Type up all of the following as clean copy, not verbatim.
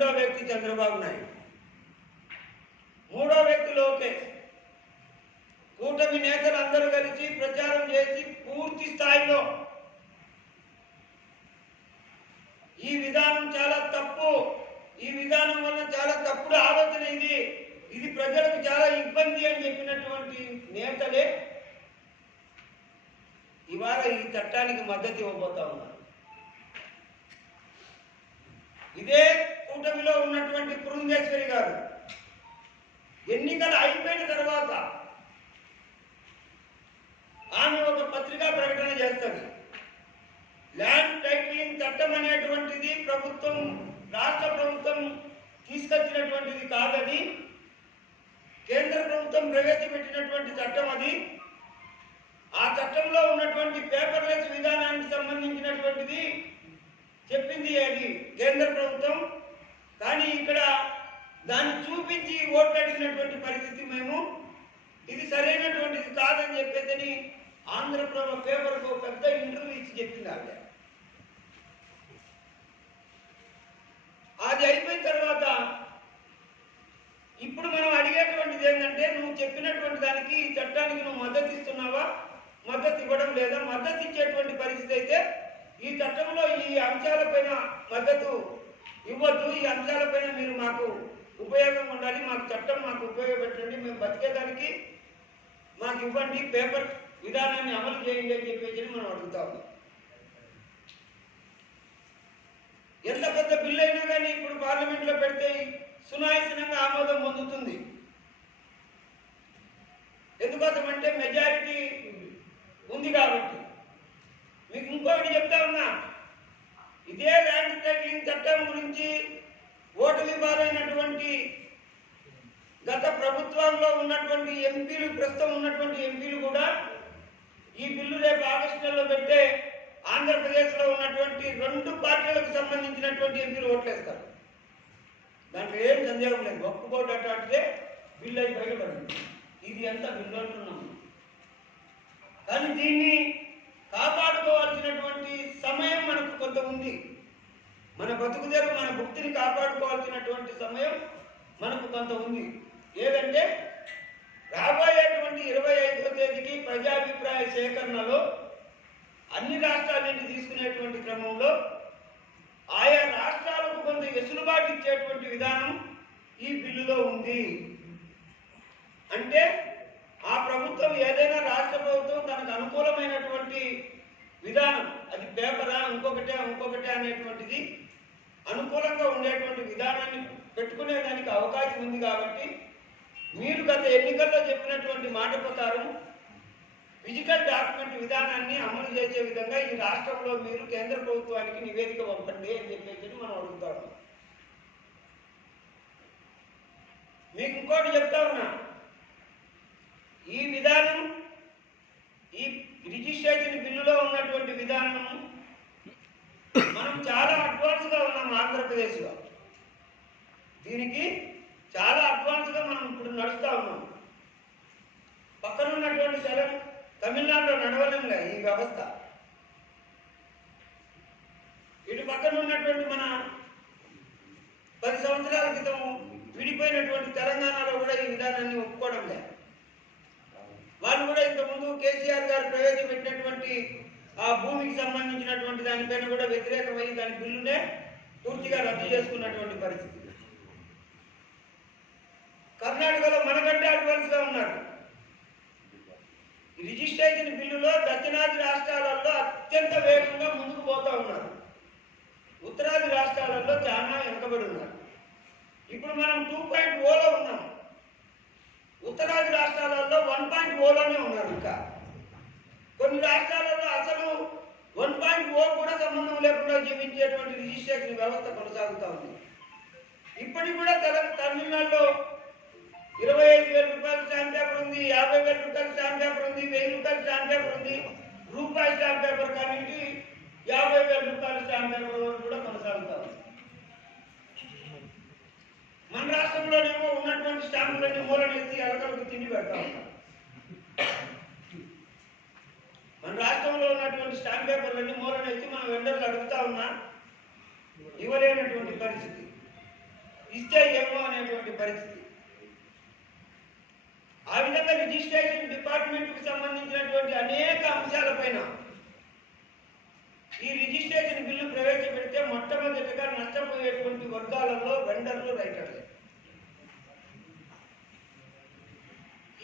రెండో వ్యక్తి చంద్రబాబు నాయుడు, మూడో వ్యక్తి లోకేష్. కూటమి నేతలు అందరూ కలిసి ప్రచారం చేసి పూర్తి స్థాయిలో ఈ విధానం చాలా తప్పు, ఈ విధానం వల్ల చాలా తప్పుడు ఆలోచన, ఇది ప్రజలకు చాలా ఇబ్బంది అని చెప్పినటువంటి నేతలే ఇవాళ ఈ చట్టానికి మద్దతు ఇవ్వబోతా ఉన్నారు. ఇదే కూటమిలో ఉన్నటువంటి పురంధేశ్వరి గారు ఎన్నికలు అయిపోయిన తర్వాత ఆమె ఒక పత్రికా ప్రకటన చేస్తుంది. ల్యాండ్ టైటిలింగ్ చట్టం అనేటువంటిది రాష్ట్ర ప్రభుత్వం తీసుకొచ్చినటువంటిది కాదని, కేంద్ర ప్రభుత్వం ప్రవేశపెట్టినటువంటి చట్టం అది. ఆ చట్టంలో ఉన్నటువంటి పేపర్లెస్ విధానానికి సంబంధించినటువంటిది చెప్పింది అది కేంద్ర ప్రభుత్వం. కానీ ఇక్కడ దాన్ని చూపించి ఓట్లు అడిగినటువంటి పరిస్థితి మేము, ఇది సరైనటువంటిది కాదని చెప్పేదని ఆంధ్రప్రభ పేపర్కు పెద్ద ఇంటర్వ్యూ ఇచ్చి చెప్పింది ఆవిడ. అది అయిపోయిన తర్వాత ఇప్పుడు మనం అడిగేటువంటిది ఏంటంటే, నువ్వు చెప్పినటువంటి దానికి ఈ చట్టానికి నువ్వు మద్దతు ఇస్తున్నావా, మద్దతు ఇవ్వడం లేదా? మద్దతు ఇచ్చేటువంటి పరిస్థితి అయితే ఈ చట్టంలో ఈ అంశాలపైన మద్దతు ఇవ్వద్దు, ఈ అంశాలపైన మీరు మాకు ఉపయోగం ఉండాలి, మాకు చట్టం మాకు ఉపయోగపెట్టండి, మేము బతికేదానికి మాకు ఇవ్వండి, పేపర్ విధానాన్ని అమలు చేయండి అని చెప్పేసి మనం అడుగుతా ఉన్నాం. ఎంత పెద్ద బిల్లు అయినా కానీ ఇప్పుడు పార్లమెంట్లో పెడితే సునాయాసంగా ఆమోదం పొందుతుంది. ఎందుకోసమంటే మెజారిటీ ఉంది కాబట్టి. మీకు ఇంకొకటి చెప్తా ఉన్నా, ఇదే ల్యాండ్ టైటిలింగ్ చట్టం గురించి ఓటమి పాలైనటువంటి గత ప్రభుత్వంలో ఉన్నటువంటి ఎంపీలు, ప్రస్తుతం ఉన్నటువంటి ఎంపీలు కూడా ఈ బిల్లు రేపు ఆగస్టు నెలలో పెట్టే ఆంధ్రప్రదేశ్లో ఉన్నటువంటి 2 పార్టీలకు సంబంధించినటువంటి ఎంపీలు ఓట్లేస్తారు. దాంట్లో ఏం సందేహం లేదు. ఒప్పుకోట అంటే బిల్లు అయి బయటపడింది. ఇది ఎంత బిల్లు అంటున్నాము. కానీ దీన్ని కాపాడుకోవాల్సినటువంటి సమయం మనకు కొంత ఉంది. మన బతుకుదేరు, మన భక్తిని కాపాడుకోవాల్సినటువంటి సమయం మనకు కొంత ఉంది. ఏదంటే రాబోయేటువంటి 25వ తేదీకి ప్రజాభిప్రాయ సేకరణలో అన్ని రాష్ట్రాల నుంచి తీసుకునేటువంటి క్రమంలో ఆయా రాష్ట్రాలకు కొంత వెసులుబాటు ఇచ్చేటువంటి విధానం ఈ బిల్లులో ఉంది. అంటే ఆ ప్రభుత్వం ఏదైనా రాష్ట్ర ప్రభుత్వం తనకు అనుకూలమైనటువంటి విధానం, అది పేపరా ఇంకొకటే అనేటువంటిది అనుకూలంగా ఉండేటువంటి విధానాన్ని పెట్టుకునేదానికి అవకాశం ఉంది. కాబట్టి మీరు గత ఎన్నికల్లో చెప్పినటువంటి మాట ప్రకారం ఫిజికల్ డాక్యుమెంట్ విధానాన్ని అమలు చేసే విధంగా ఈ రాష్ట్రంలో మీరు కేంద్ర ప్రభుత్వానికి నివేదిక పంపండి అని చెప్పేసి మనం అడుగుతాము. మీకు ఇంకోటి చెప్తా ఉన్నా, ఈ విధానం, ఈ రిజిస్ట్రేషన్ బిల్లులో ఉన్నటువంటి విధానం మనం చాలా అడ్వాన్స్గా ఉన్నాం ఆంధ్రప్రదేశ్లో. దీనికి చాలా అడ్వాన్స్గా మనం ఇప్పుడు నడుస్తూ ఉన్నాం. పక్కన ఉన్నటువంటి తమిళనాడులో నడవలేంగా ఈ వ్యవస్థ. ఇటు పక్కన ఉన్నటువంటి మన 10 సంవత్సరాల క్రితం విడిపోయినటువంటి తెలంగాణలో కూడా ఈ విధానాన్ని ఒప్పుకోవడం లేదు. వాళ్ళు కూడా ఇంతకుముందు కేసీఆర్ గారు ప్రవేశపెట్టినటువంటి ఆ భూమికి సంబంధించినటువంటి దానిపైన కూడా వ్యతిరేకమై దాని బిల్లునే పూర్తిగా రద్దు చేసుకున్నటువంటి పరిస్థితి. కర్ణాటకలో మనకంటే అడ్వాన్స్గా ఉన్నారు. రిజిస్ట్రేషన్ బిల్లులో దక్షిణాది రాష్ట్రాలలో అత్యంత వేగంగా ముందుకు పోతూ ఉన్నారు. ఉత్తరాది రాష్ట్రాలలో చాలా వెనుకబడి ఉన్నారు. ఇప్పుడు మనం 2.0లో ఉన్నాం. ఉత్తరాది రాష్ట్రాలలో 1.0లోనే ఉన్నారు. ఇంకా కొన్ని రాష్ట్రాలలో అసలు 1.0 కూడా సంబంధం లేకుండా జీవించేటువంటి రిజిస్ట్రేషన్ వ్యవస్థ కొనసాగుతూ ఉంది. ఇప్పటికి కూడా తమిళనాడులో 25,000 రూపాయల స్టాంప్ పేపర్ ఉంది, 50,000 రూపాయల స్టాంప్ పేపర్ ఉంది, 1,000 రూపాయల స్టాంప్ పేపర్ ఉంది. రూపాయి స్టాంప్ పేపర్ కానీ 50,000 రూపాయల స్టాంప్ పేపర్ వరకు కూడా కొనసాగుతూ ఉంది. మన రాష్ట్రంలోనేమో ఉన్నటువంటి స్టాంపులన్నీ మూలనేసి ఎలకలకు తిండి పెడతా ఉంటాం. మన రాష్ట్రంలో ఉన్నటువంటి స్టాంప్ పేపర్లన్నీ మూలనేసి మనం వెండర్లు అడుగుతా ఉన్నా ఇవ్వలేనటువంటి పరిస్థితి. ఇస్తే ఏమో అనేటువంటి పరిస్థితి. ఆ విధంగా రిజిస్ట్రేషన్ డిపార్ట్మెంట్కి సంబంధించినటువంటి అనేక అంశాలపైన ఈ రిజిస్ట్రేషన్ బిల్లు ప్రవేశపెడితే మొట్టమొదటిగా నష్టపోయేటువంటి వర్గాలలో వెండర్లు, రైటర్లు.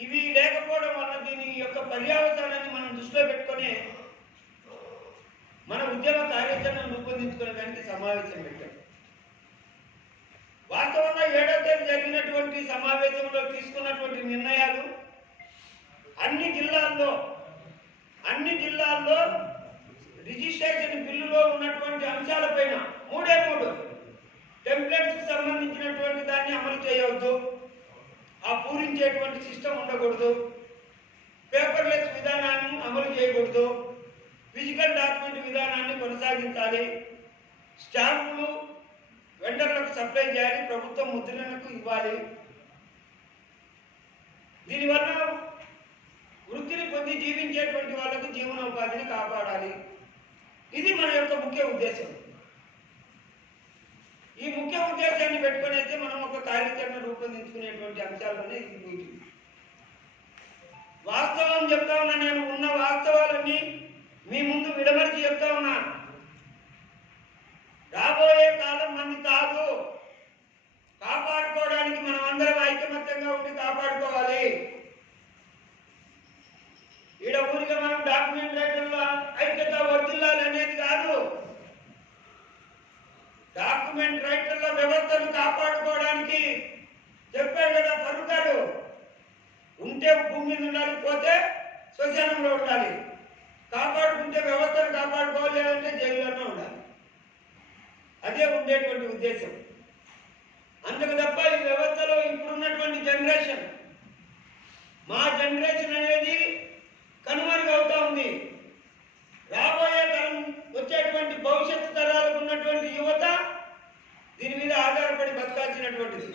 ఇవి లేకపోవడం వల్ల దీని యొక్క పర్యావసానాన్ని మనం దృష్టిలో పెట్టుకొని మన ఉద్యమ కార్యాచరణను రూపొందించుకోవడానికి సమావేశం పెట్టాం. వాస్తవంగా 7వ తేదీ జరిగినటువంటి సమావేశంలో తీసుకున్నటువంటి నిర్ణయాలు అన్ని జిల్లాల్లో రిజిస్ట్రేషన్ బిల్లులో ఉన్నటువంటి అంశాలపైన 3 టెంప్లెట్స్కి సంబంధించినటువంటి దాన్ని అమలు చేయవద్దు, ఆ పూరించేటువంటి సిస్టమ్ ఉండకూడదు, పేపర్లెస్ విధానాన్ని అమలు చేయకూడదు, ఫిజికల్ డాక్యుమెంట్ విధానాన్ని కొనసాగించాలి, స్టాంపులు వెండర్లకు సప్లై చేయాలి, ప్రభుత్వం ముద్రణకు ఇవ్వాలి. దీనివల్ల వృత్తిని పొంది జీవించేటువంటి వాళ్లకు జీవనోపాధిని కాపాడాలి. ఇది మన యొక్క ముఖ్య ఉద్దేశం. ఈ ముఖ్య ఉద్దేశాన్ని పెట్టుకుని అయితే మనం ఒక కార్యాచరణ రూపొందించుకునేటువంటి అంశాల్లోనే ఇది వీటి. వాస్తవం చెప్తా ఉన్నా, నేను ఉన్న వాస్తవాలన్నీ మీ ముందు విడమర్చి చెప్తా ఉన్నా. రాబోయే కాలం మంది కాదు, కాపాడుకోవడానికి మనం అందరం ఐకమత్యంగా ఉండి కాపాడుకోవాలి. ఈడ ఊరిగా మనం డాక్యుమెంట్ రైటర్ల ఐక్యత వర్ధిల్లాలి అనేది కాదు. డాక్యుమెంట్ రైటర్ల వ్యవస్థను కాపాడుకోవడానికి చెప్పాడు కదా ఫరూక్ గారు, ఉంటే భూమి మీద ఉండాలి, పోతే శ్మశానంలో ఉండాలి. కాపాడుకుంటే వ్యవస్థను కాపాడుకోవాలి అంటే జైల్లోనే ఉండాలి. అదే ఉండేటువంటి ఉద్దేశం. అందుకు తప్ప ఈ వ్యవస్థలో ఇప్పుడున్నటువంటి జనరేషన్, మా జనరేషన్ అనేది కనుమరుగవుతా ఉంది. రాబోయే తరం వచ్చేటువంటి భవిష్యత్తు తరాలకు ఉన్నటువంటి యువత దీని మీద ఆధారపడి బతకాల్సినటువంటిది.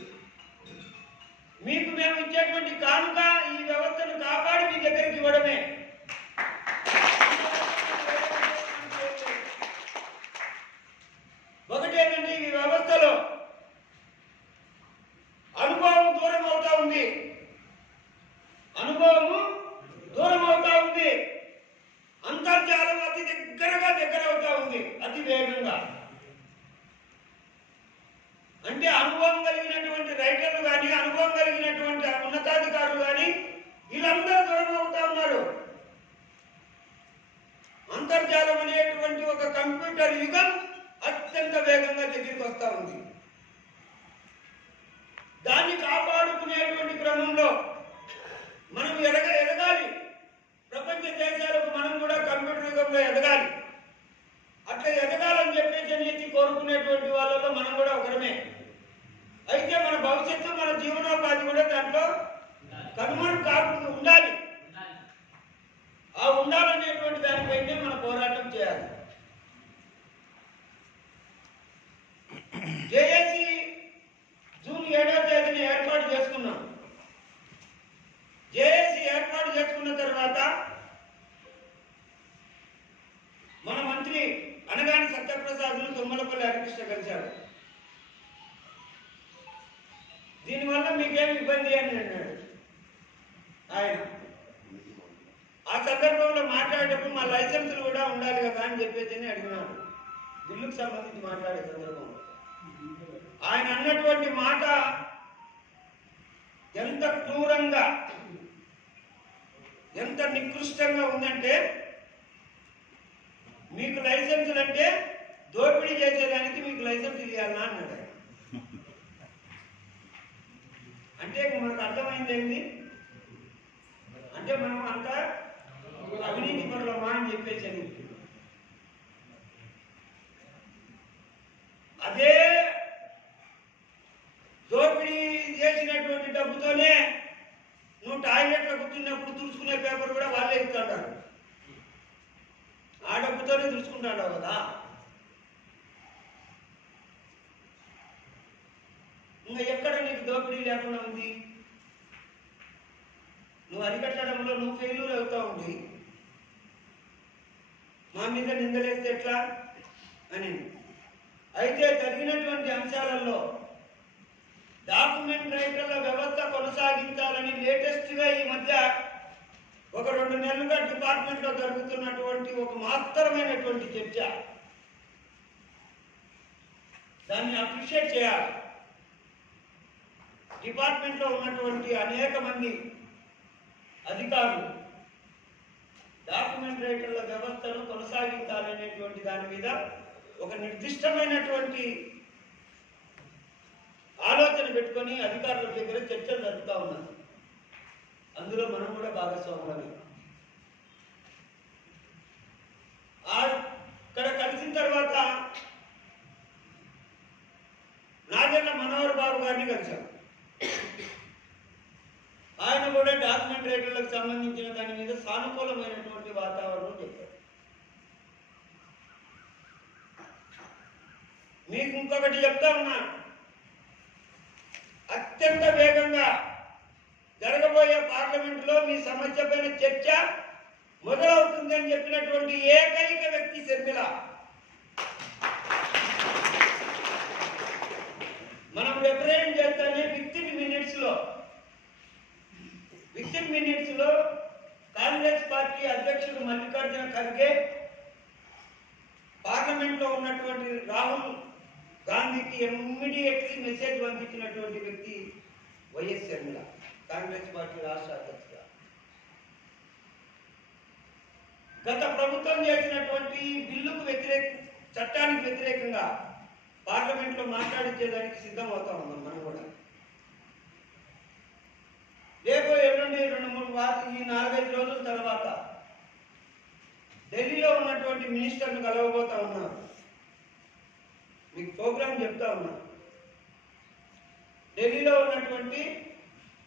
మీకు మేము ఇచ్చేటువంటి కానుక ఈ వ్యవస్థను కాపాడి మీ దగ్గరికి ఇవ్వడమే. ఒకటేనండి, ఈ వ్యవస్థలో అనుభవం దూరం అవుతా ఉంది. అంతర్జాలం అతి దగ్గర అవుతా ఉంది, అతి వేగంగా. అంటే అనుభవం కలిగినటువంటి రైటర్లు కానీ, అనుభవం కలిగినటువంటి ఉన్నతాధికారులు కానీ వీళ్ళందరూ దూరం అవుతా ఉన్నారు. అంతర్జాలం అనేటువంటి ఒక కంప్యూటర్ యుగం అత్యంత వేగంగా దగ్గరికి వస్తూ ఉంది. దాన్ని కాపాడుకునేటువంటి క్రమంలో మనం ఎదగాలి. ప్రపంచ దేశాలకు మనం కూడా కంప్యూటర్ యుగంలో ఎదగాలి. అట్లా ఎదగాలని చెప్పేసి కోరుకునేటువంటి వాళ్ళలో మనం కూడా ఒకరమే. అయితే మన భవిష్యత్తు, మన జీవనోపాధి కూడా దాంట్లో కనుమరుగు కాకుండా ఉండాలి. ఆ ఉండాలనేటువంటి దానిపైనే మన పోరాటం చేయాలి. జేఏసీ జూన్ 7వ తేదీని ఏర్పాటు చేసుకున్నాం. జేఏసీ ఏర్పాటు చేసుకున్న తర్వాత మన మంత్రి అనగాని సత్యప్రసాద్ను తుమ్మలపల్లి హరికృష్ణ కలిశాడు. దీనివల్ల మీకేమి ఇబ్బంది అని అన్నాడు ఆయన. ఆ సందర్భంలో మాట్లాడేటప్పుడు మా లైసెన్సులు కూడా ఉండాలి కదా అని చెప్పేసి అడిగినాడు. బిల్లుకు సంబంధించి మాట్లాడే సందర్భంలో ఆయన అన్నటువంటి మాట ఎంత క్రూరంగా, ఎంత నికృష్టంగా ఉందంటే, మీకు లైసెన్సులు అంటే దోపిడీ చేసేదానికి మీకు లైసెన్స్ ఇవ్వాలన్నా అన్నాడు. అంటే మనకు అర్థమైంది ఏంటి అంటే, మనం అంతా అవినీతి పరులమా అని చెప్పేసి. అదే దోపిడీ చేసినటువంటి డబ్బుతోనే నువ్వు టాయిలెట్లో కూర్చున్నప్పుడు తుడుచుకునే పేపర్ కూడా వాళ్ళే ఇస్తుంటారు. ఆ డబ్బుతోనే తుడుచుకుంటాడు కదా. ఇంకా ఎక్కడ నీకు దోపిడీ లేకుండా ఉంది? నువ్వు అరికట్టడంలో నువ్వు ఫెయిల్యూర్ అవుతా ఉంది. మా మీద నిందలేస్తే ఎట్లా అని. అయితే జరిగినటువంటి అంశాలలో డాక్యుమెంట్ రైటర్ల వ్యవస్థ కొనసాగించాలని లేటెస్ట్గా ఈ మధ్య ఒక 2 నెలలుగా డిపార్ట్మెంట్లో జరుగుతున్నటువంటి ఒక మహత్తరమైనటువంటి చర్చ. దాన్ని అప్రిషియేట్ చేయాలి. డిపార్ట్మెంట్లో ఉన్నటువంటి అనేక మంది అధికారులు డాక్యుమెంట్ రైటర్ల వ్యవస్థను కొనసాగించాలనేటువంటి దాని మీద ఒక నిర్దిష్టమైనటువంటి ఆలోచన పెట్టుకొని అధికారుల దగ్గర చర్చలు జరుపుతూ ఉన్నారు. అందులో మనం కూడా భాగస్వాములమే. అక్కడ కలిసిన తర్వాత నాగెళ్ల మనోహర్ బాబు గారిని కలిశాం. ఆయన కూడా డాక్యుమెంట్ రైటర్లకు సంబంధించిన దాని మీద సానుకూలమైనటువంటి వాతావరణం చెప్పారు. మీకు ఇంకొకటి చెప్తా ఉన్నా, అత్యంత వేగంగా జరగబోయే పార్లమెంటులో మీ సమస్య పైన చర్చ మొదలవుతుందని చెప్పినటువంటి ఏకైక వ్యక్తి శర్మిల. మనం రిప్రజెంట్ చేస్తానే వితిన్ మినిట్స్ లో కాంగ్రెస్ పార్టీ అధ్యక్షుడు మల్లికార్జున ఖర్గే, పార్లమెంట్ లో ఉన్నటువంటి రాహుల్ గాంధీకి ఇమ్మీడియట్లీ మెసేజ్ పంపించినటువంటి వ్యక్తి వైఎస్ షర్మిల, కాంగ్రెస్ పార్టీ రాష్ట్ర అధ్యక్షుడు. గత ప్రభుత్వం చేసినటువంటి బిల్లుకు చట్టానికి వ్యతిరేకంగా పార్లమెంట్ లో మాట్లాడించేదానికి సిద్ధం అవుతా ఉన్నాం మనం కూడా. రేపు ఎల్లుండి 2-3 వారాలు, ఈ 4-5 రోజుల తర్వాత ఢిల్లీలో ఉన్నటువంటి మినిస్టర్ను కలవబోతా ఉన్నారు. మీకు ప్రోగ్రాం చెప్తా ఉన్నా. ఢిల్లీలో ఉన్నటువంటి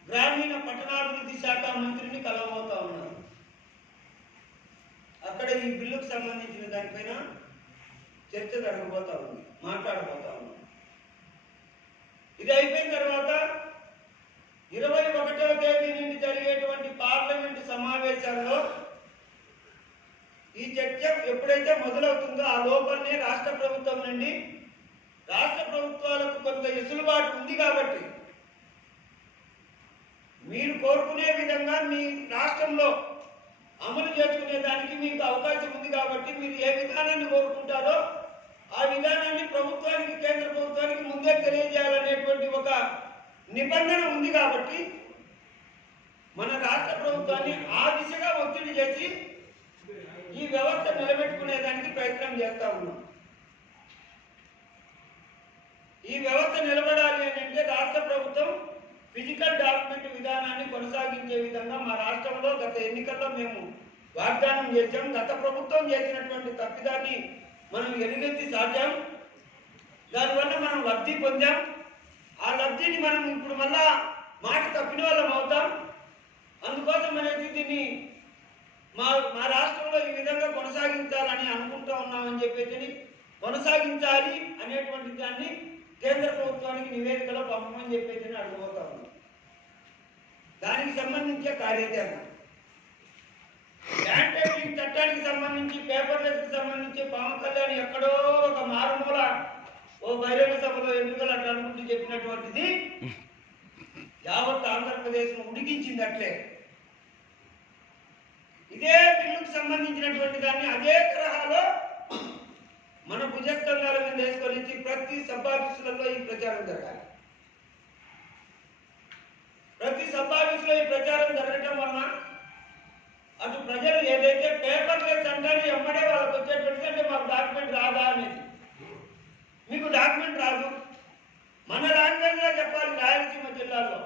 గ్రామీణ పట్టణాభివృద్ధి శాఖ మంత్రిని కలవబోతా ఉన్నారు. అక్కడ ఈ బిల్లుకు సంబంధించిన దానిపైన చర్చ జరగబోతా ఉంది, మాట్లాడబోతా ఉంది. ఇది అయిపోయిన తర్వాత 21వ తేదీ నుండి జరిగేటువంటి పార్లమెంటు సమావేశాల్లో ఈ చర్చ ఎప్పుడైతే మొదలవుతుందో ఆ లోపలనే రాష్ట్ర ప్రభుత్వం నుండి, రాష్ట్ర ప్రభుత్వాలకు కొంత వెసులుబాటు ఉంది కాబట్టి, మీరు కోరుకునే విధంగా మీ రాష్ట్రంలో అమలు చేసుకునే దానికి మీకు అవకాశం ఉంది కాబట్టి, మీరు ఏ విధానాన్ని కోరుకుంటారో ఆ విధానాన్ని ప్రభుత్వానికి, కేంద్ర ప్రభుత్వానికి ముందే తెలియజేయాలనేటువంటి ఒక నిబంధన ఉంది కాబట్టి, మన రాష్ట్ర ప్రభుత్వాన్ని ఆ దిశగా ఒత్తిడి చేసి ఈ వ్యవస్థ నిలబెట్టుకునేదానికి ప్రయత్నం చేస్తా ఉన్నాం. ఈ వ్యవస్థ నిలబడాలి అంటే రాష్ట్ర ప్రభుత్వం ఫిజికల్ డాక్యుమెంట్ విధానాన్ని కొనసాగించే విధంగా మా రాష్ట్రంలో గత ఎన్నికల్లో మేము వాగ్దానం చేశాం. గత ప్రభుత్వం చేసినటువంటి తప్పిదాన్ని మనం ఎలుగెత్తి సాధ్యం, దానివల్ల మనం లబ్ధి పొందాం. ఆ లబ్ధిని మనం ఇప్పుడు మళ్ళా మాట తప్పిన వాళ్ళం అవుతాం. అందుకోసం అనేది దీన్ని మా రాష్ట్రంలో ఈ విధంగా కొనసాగించాలని అనుకుంటూ ఉన్నామని చెప్పేసి, కొనసాగించాలి అనేటువంటి దాన్ని కేంద్ర ప్రభుత్వానికి నివేదికలో పంపమని చెప్పేసి అడగబోతా ఉన్నాం. దానికి సంబంధించే కార్యాచరణ, ల్యాండ్ టైటిలింగ్ చట్టానికి సంబంధించి, పేపర్లెస్కి సంబంధించి పవన్ కళ్యాణ్ ఎక్కడో ఒక మారుమూల ఓ బహిరంగ సభలో ఎన్నికలు అట్లా అనుకుంటూ చెప్పినటువంటిది యావత్ ఆంధ్రప్రదేశ్ను ఉడికించింది. అట్లే ఇదే బిల్లుకు సంబంధించినటువంటి దాన్ని అదే తరహాలో మన భుజస్కంధాల మీద వేసుకొని ప్రతి సబ్ ఆఫీసులలో ఈ ప్రచారం జరగాలి. ప్రతి సబ్ ఆఫీసులో ఈ ప్రచారం జరగటం వలన అటు ప్రజలు ఏదైతే పేపర్లెస్ అంటారో ఎమ్మడే వాళ్ళకి వచ్చేటువంటి, అంటే మాకు డాక్యుమెంట్ రాదా అనేది, మీకు డాక్యుమెంట్ రాదు, మన లాంగ్వేజ్ లో చెప్పాలి. రాయలసీమ జిల్లాలో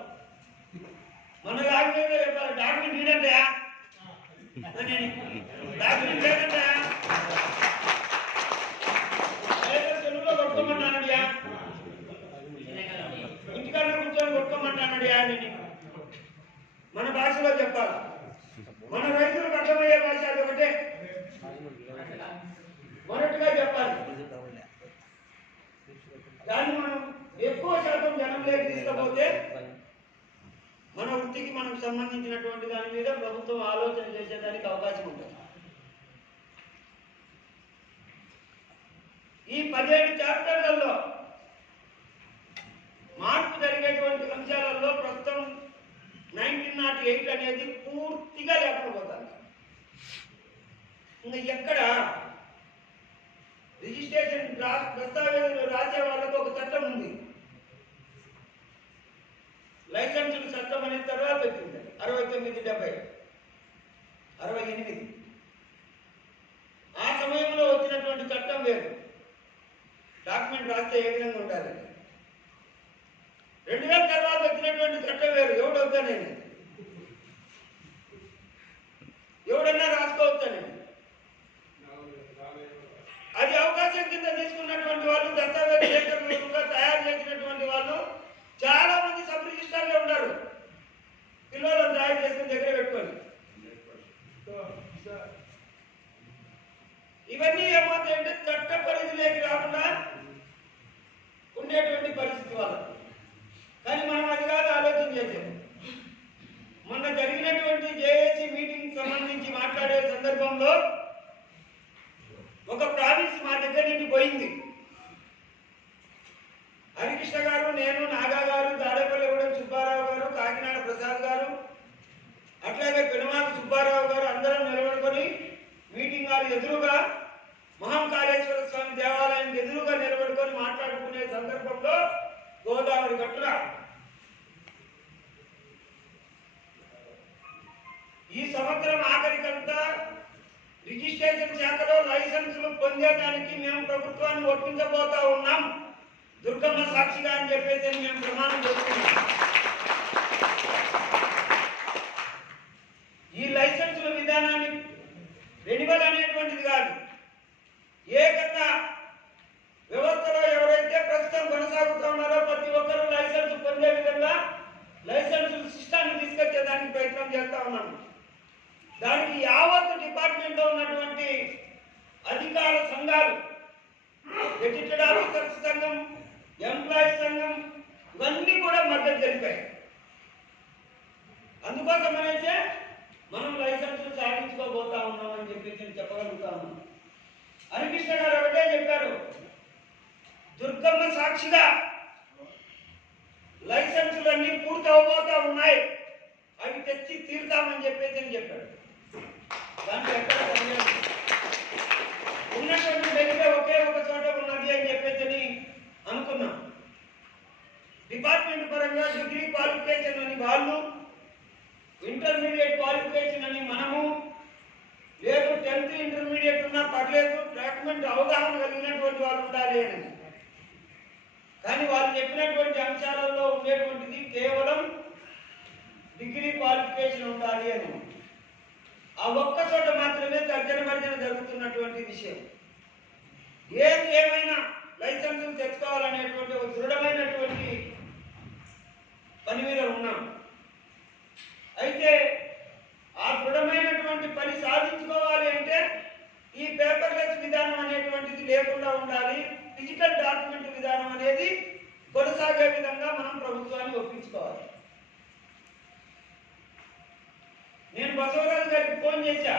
మన లాంగ్వేజ్ లో చెప్పాలి, డాక్యుమెంట్ లేదంటే డాక్యుమెంట్ లేదంటే తెలుగులో కొట్టుకోమంటానడియా, ఇంటికాడ కూర్చొని కొట్టుకోమంటానడియా అని మన భాషలో చెప్పాలి. మన రైతులకు అర్థమయ్యే భాష అది ఒకటే, మొదటిగా చెప్పాలి. దాన్ని మనం ఎక్కువ శాతం జనంలోకి తీసుకపోతే మన వృత్తికి మనకు సంబంధించినటువంటి దాని మీద ప్రభుత్వం ఆలోచన చేసేదానికి అవకాశం ఉంటుంది. ఈ 17 చాప్టర్లలో మార్పు జరిగేటువంటి 1908 అనేది పూర్తిగా లేకపోతుంది. ఇంకా ఎక్కడ రిజిస్ట్రేషన్ దస్తావేజులు రాసే వాళ్ళకు ఒక చట్టం ఉంది, లైసెన్సుల చట్టం అనేది తర్వాత వచ్చింది 69-70-68. ఆ సమయంలో వచ్చినటువంటి చట్టం వేరు, డాక్యుమెంట్ రాస్తే ఏ విధంగా ఉండాలి. 2000 తర్వాత వచ్చినటువంటి చట్టం వేరు, ఎవడవుతానేది ఎవడన్నా రాసుకోవచ్చాను. అది అవకాశం కింద తీసుకున్నటువంటి వాళ్ళు, దస్తావేజులుగా తయారు చేసినటువంటి వాళ్ళు చాలా మంది సబ్ రిజిస్టర్లో ఉన్నారు. పిల్లలను తయారు చేసుకుని దగ్గర పెట్టుకొని ఇవన్నీ ఏమవుతాయంటే చట్ట పరిధిలోకి రాకుండా ఉండేటువంటి పరిస్థితి వాళ్ళకు. కానీ మనం అది కాదు ఆలోచన చేసాము. మొన్న జరిగినటువంటి జేఏసీ మీటింగ్ సంబంధించి మాట్లాడే సందర్భంలో ఒక ప్రామిస్ మా దగ్గర నుండి పోయింది. హరికృష్ణ గారు, నేను, నాగా గారు, దాడేపల్లిగూడెం సుబ్బారావు గారు, కాకినాడ ప్రసాద్ గారు, అట్లాగే పెనుమాక సుబ్బారావు గారు అందరం నిలబడుకొని మీటింగ్ హాల్ ఎదురుగా మహాకాళేశ్వర స్వామి దేవాలయానికి ఎదురుగా నిలబడుకొని మాట్లాడుకునే సందర్భంలో గోదావరి గట్టున ఈ సంవత్సరం ఆఖరికంతా రిజిస్ట్రేషన్ శాఖలో లైసెన్సులు పొందేదానికి మేము ప్రభుత్వాన్ని ఒప్పించబోతా ఉన్నాం, దుర్గమ్మ సాక్షిగా అని చెప్పేసి మేము ప్రమాణం చేస్తున్నాం. ఈ లైసెన్సుల విధానాన్ని రెన్యువల్ అనేటువంటిది కాదు, ఏకంగా వ్యవస్థలో ఎవరైతే ప్రస్తుతం కొనసాగుతూ ఉన్నారో ప్రతి ఒక్కరూ లైసెన్స్ పొందే విధంగా లైసెన్సుల సిస్టాన్ని తీసుకొచ్చేదానికి ప్రయత్నం చేస్తా ఉన్నాము. దానికి యావత్ డిపార్ట్మెంట్లో ఉన్నటువంటి అధికార సంఘాలు, గెజిటెడ్ ఆఫీసర్స్ సంఘం, ఎంప్లాయీస్ సంఘం ఇవన్నీ కూడా మద్దతు తెలిపాయి. అందుకోసం అనేసి మనం లైసెన్సులు సాధించుకోబోతా ఉన్నామని చెప్పేసి చెప్పగలుగుతాము. హరికృష్ణ గారు ఒకటే చెప్పారు, దుర్గమ్మ సాక్షిగా లైసెన్సులన్నీ పూర్తి అవబోతా ఉన్నాయి, అవి తెచ్చి తీరుతామని చెప్పేసి చెప్పాడు. దాంట్లో ఎక్కడ ఉన్నటువంటి దగ్గర ఒకే ఒక చోట ఉన్నది అని చెప్పేసి అనుకున్నాం. డిపార్ట్మెంట్ పరంగా డిగ్రీ క్వాలిఫికేషన్ అని వాళ్ళు, ఇంటర్మీడియట్ క్వాలిఫికేషన్ అని మనము, లేదు 10th ఇంటర్మీడియట్ ఉన్నా పర్లేదు, డాక్యుమెంట్ అవగాహన కలిగినటువంటి వాళ్ళు ఉండాలి అని. కానీ వాళ్ళు చెప్పినటువంటి అంశాలలో ఉండేటువంటిది కేవలం డిగ్రీ క్వాలిఫికేషన్ ఉండాలి అని. ఆ ఒక్క చోట మాత్రమే తర్జన భర్జన జరుగుతున్నటువంటి విషయం. ఏది ఏమైనా లైసెన్సులు తెచ్చుకోవాలనేటువంటి ఒక దృఢమైనటువంటి పని మీద ఉన్నాం. అయితే ఆ దృఢమైనటువంటి పని సాధించుకోవాలి అంటే ఈ పేపర్లెస్ విధానం అనేటువంటిది లేకుండా ఉండాలి, డిజిటల్ డాక్యుమెంట్ విధానం అనేది కొనసాగే విధంగా మనం ప్రభుత్వాన్ని ఒప్పించుకోవాలి. నేను బసవరాజు గారికి ఫోన్ చేశా,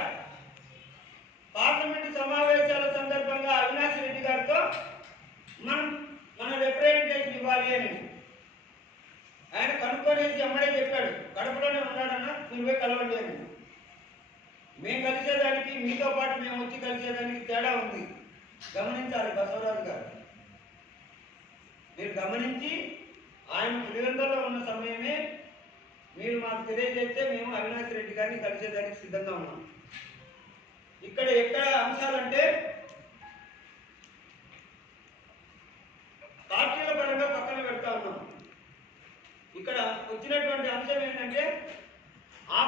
పార్లమెంటు సమావేశాల సందర్భంగా అవినాష్ రెడ్డి గారితో మన రిప్రజెంటేషన్ ఇవ్వాలి అని. ఆయన కనుక్కొనేసి అమ్మడే చెప్పాడు, కడపలోనే ఉన్నాడన్నా, నువ్వే కలవండి అని. మేము కలిసేదానికి మీతో పాటు మేము వచ్చి కలిసేదానికి తేడా ఉంది, గమనించాలి బసవరాజు గారు. మీరు గమనించి ఆయన పులివెందులో ఉన్న సమయమే మీరు మాకు తెలియజేస్తే మేము అవినాష్ రెడ్డి గారిని కలిసేదానికి సిద్ధంగా ఉన్నాం. ఇక్కడ ఎక్కడ అంశాలంటే పార్టీల పరంగా పక్కన పెడతా ఉన్నాం. ఇక్కడ వచ్చినటువంటి అంశం ఏంటంటే ఆ